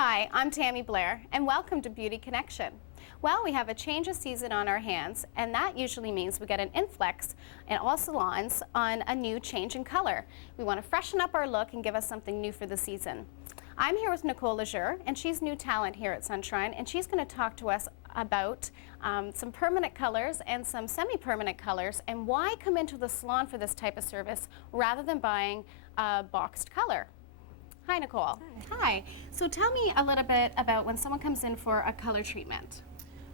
Hi, I'm Tammy Blair, and welcome to Beauty Connection. Well, we have a change of season on our hands, and that usually means we get an influx in all salons on a new change in color. We want to freshen up our look and give us something new for the season. I'm here with Nicole Lejeune, and she's new talent here at Sunshine, and she's going to talk to us about some permanent colors and some semi-permanent colors, and why come into the salon for this type of service rather than buying a boxed color. Hi, Nicole. Hi. So tell me a little bit about when someone comes in for a color treatment.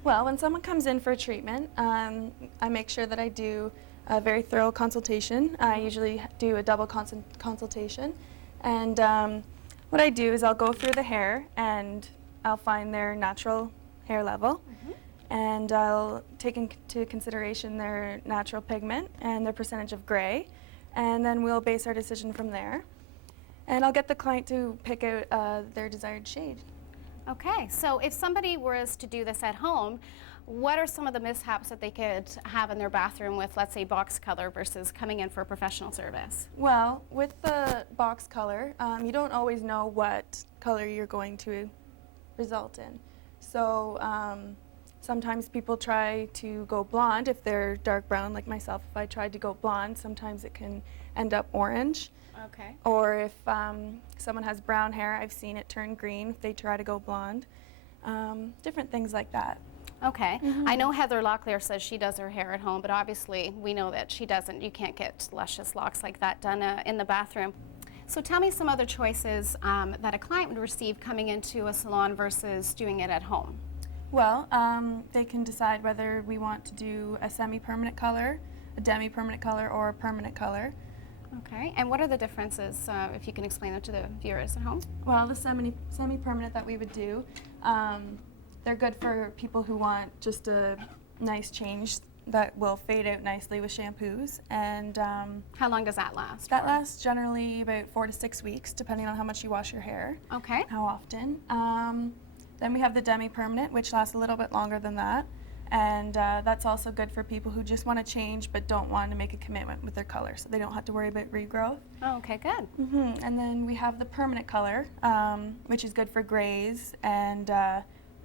Well, when someone comes in for a treatment, I make sure that I do a very thorough consultation. I usually do a double consultation. And what I do is I'll go through the hair and I'll find their natural hair level. And I'll take into consideration their natural pigment and their percentage of gray. And then we'll base our decision from there. And I'll get the client to pick out their desired shade. Okay, so if somebody was to do this at home, what are some of the mishaps that they could have in their bathroom with, let's say, box color versus coming in for a professional service? Well, with the box color, you don't always know what color you're going to result in. So sometimes people try to go blonde if they're dark brown like myself. If I tried to go blonde, sometimes it can end up orange. Okay. Or if someone has brown hair, I've seen it turn green if they try to go blonde. Different things like that. Okay. I know Heather Locklear says she does her hair at home, but obviously we know that she doesn't. You can't get luscious locks like that done in the bathroom. So tell me some other choices that a client would receive coming into a salon versus doing it at home. Well, they can decide whether we want to do a semi-permanent color, a demi-permanent color, or a permanent color. Okay, and what are the differences, if you can explain them to the viewers at home? Well, the semi-permanent that we would do, they're good for people who want just a nice change that will fade out nicely with shampoos. And how long does that last? That lasts generally about 4 to 6 weeks, depending on how much you wash your hair. Okay. How often. Then we have the demi-permanent, which lasts a little bit longer than that. And that's also good for people who just want to change but don't want to make a commitment with their color, so they don't have to worry about regrowth. Oh, okay, good. And then we have the permanent color, which is good for grays and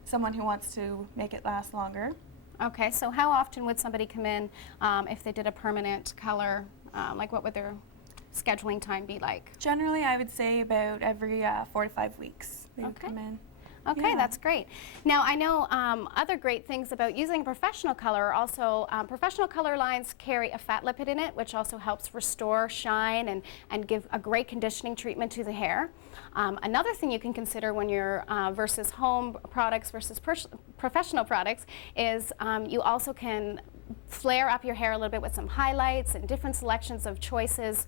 someone who wants to make it last longer. Okay, so how often would somebody come in if they did a permanent color? Like what would their scheduling time be like? Generally, I would say about every 4 to 5 weeks they would come in. Okay, Yeah. that's great. Now, I know other great things about using a professional color are also professional color lines carry a fat lipid in it, which also helps restore shine and give a great conditioning treatment to the hair. Another thing you can consider when you're versus home products versus professional products is you also can flare up your hair a little bit with some highlights and different selections of choices.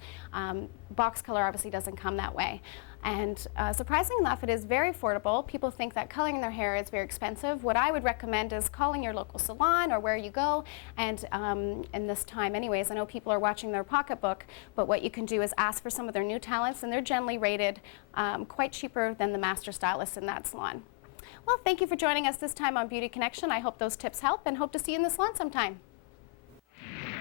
Box color obviously doesn't come that way. And surprisingly enough, it is very affordable. People think that coloring their hair is very expensive. What I would recommend is calling your local salon or where you go, and in this time anyways, I know people are watching their pocketbook, but what you can do is ask for some of their new talents, and they're generally rated quite cheaper than the master stylists in that salon. Well, thank you for joining us this time on Beauty Connection. I hope those tips help, and hope to see you in the salon sometime.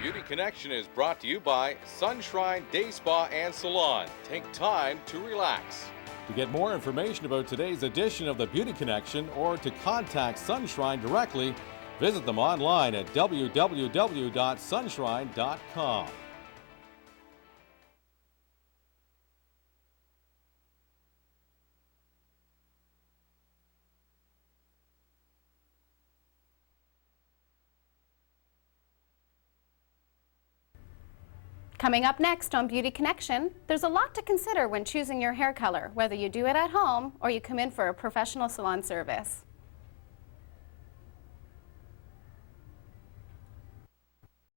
Beauty Connection is brought to you by Sunshine Day Spa and Salon. Take time to relax. To get more information about today's edition of the Beauty Connection or to contact Sunshine directly, visit them online at www.sunshine.com. Coming up next on Beauty Connection, there's a lot to consider when choosing your hair color, whether you do it at home or you come in for a professional salon service.